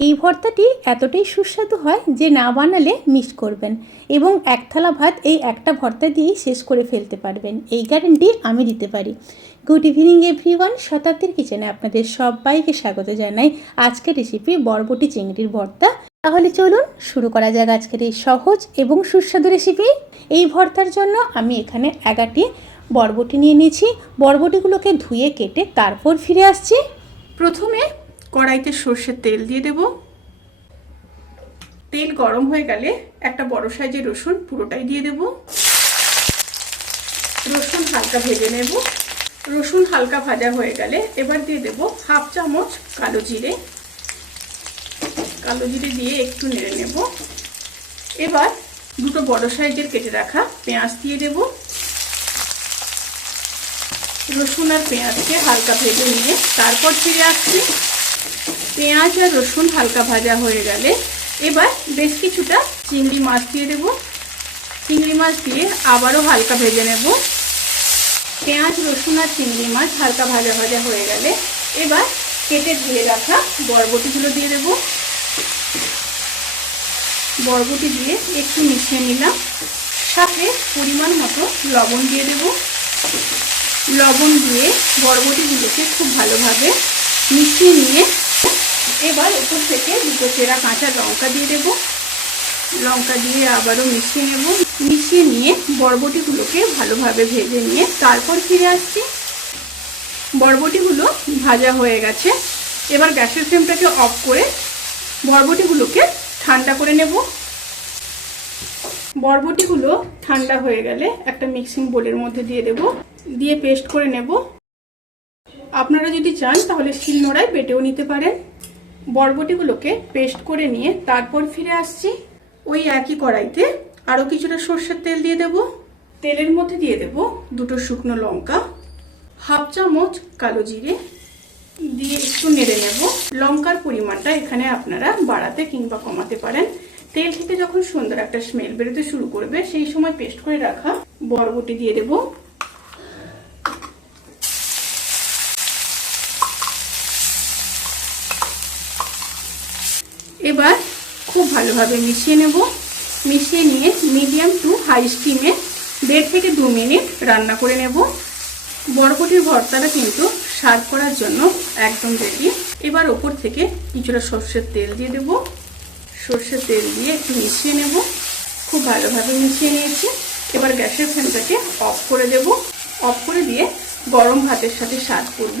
এই ভর্তাটি এতটাই সুস্বাদু হয় যে না বানালে মিস করবেন এবং এক থালা ভাত এই একটা ভর্তা দিয়েই শেষ করে ফেলতে পারবেন। এই গ্যারেন্টি আমি দিতে পারি। গুড ইভিনিং এভরিওয়ান শতাব্দীর কিচেনে আপনাদের সবাইকে স্বাগত জানাই আজকের রেসিপি বরবটি চিংড়ির ভর্তা। তাহলে চলুন শুরু করা যাক আজকের এই সহজ এবং সুস্বাদু রেসিপি এই ভর্তার জন্য আমি এখানে এগাটি বরবটি নিয়ে নিয়েছি। বরবটিগুলোকে ধুয়ে কেটে তারপর ফিরে আসছি। প্রথমে কড়াইতে সর্ষের তেল দিয়ে দেব। তেল গরম হয়ে গেলে একটা বড় সাইজের রসুন পুরোটাই দিয়ে দেব। রসুন হালকা ভেজে নেব। রসুন হালকা ভাজা হয়ে গেলে এবার দিয়ে দেব হাফ চামচ কালো জিরে। কালো জিরে দিয়ে একটু নেড়ে নেব। এবার দুটো বড় সাইজের কেটে রাখা পেঁয়াজ দিয়ে দেব। রসুন আর পেঁয়াজকে হালকা ভেজে নিয়ে তারপর ফিরে আসছি। পেঁয়াজ আর রসুন হালকা ভাজা হয়ে গেলে এবার বেশ কিছুটা চিংড়ি মাছ দিয়ে দেব। চিংড়ি মাছ দিয়ে আবারও হালকা ভেজে নেব। পেঁয়াজ, রসুন আর চিংড়ি মাছ হালকা ভাজা ভাজা হয়ে গেলে এবার কেটে ধুয়ে রাখা বরবটিগুলো দিয়ে দেব। বরবটি দিয়ে একটু মিশিয়ে নিলাম। সাথে পরিমাণ মতো লবণ দিয়ে দেব। লবণ দিয়ে বরবটিগুলোকে খুব ভালোভাবে মিশিয়ে নিয়ে এবার উপর থেকে দুটো চেরা কাঁচা লঙ্কা দিয়ে দেবো। লঙ্কা দিয়ে আবারও মিশিয়ে নেব। মিশিয়ে নিয়ে বরবটিগুলোকে ভালোভাবে ভেজে নিয়ে তারপর ফিরে আসছি। বরবটিগুলো ভাজা হয়ে গেছে। এবার গ্যাসের ফ্লেমটাকে অফ করে বরবটিগুলোকে ঠান্ডা করে নেব। বরবটিগুলো ঠান্ডা হয়ে গেলে একটা মিক্সিং বোলের মধ্যে দিয়ে দেব। দিয়ে পেস্ট করে নেব। আপনারা যদি চান তাহলে শিলনোড়ায় বেটেও নিতে পারেন। বরবটিগুলোকে পেস্ট করে নিয়ে তারপর ফিরে আসছি। ওই একই কড়াইতে আরও কিছুটা সর্ষের তেল দিয়ে দেব। তেলের মধ্যে দিয়ে দেব দুটো শুকনো লঙ্কা হাফ চামচ কালো জিরে। দিয়ে একটু নেড়ে নেব। লঙ্কার পরিমাণটা এখানে আপনারা বাড়াতে কিংবা কমাতে পারেন। তেল থেকে যখন সুন্দর একটা স্মেল বেরোতে শুরু করবে সেই সময় পেস্ট করে রাখা বরবটি দিয়ে দেবো। এবার খুব ভালোভাবে মিশিয়ে নেব। মিশিয়ে নিয়ে মিডিয়াম টু হাই স্টিমে দেড় থেকে দু মিনিট রান্না করে নেব। বরবটির ভর্তাটা কিন্তু সার্ভ করার জন্য একদম রেডি এবার ওপর থেকে কিছুটা সর্ষের তেল দিয়ে দেব। সর্ষের তেল দিয়ে একটু মিশিয়ে নেব। খুব ভালোভাবে মিশিয়ে নিয়েছি। এবার গ্যাসের ফ্লেমটাকে অফ করে দেব। অফ করে দিয়ে গরম ভাতের সাথে সার্ভ করব।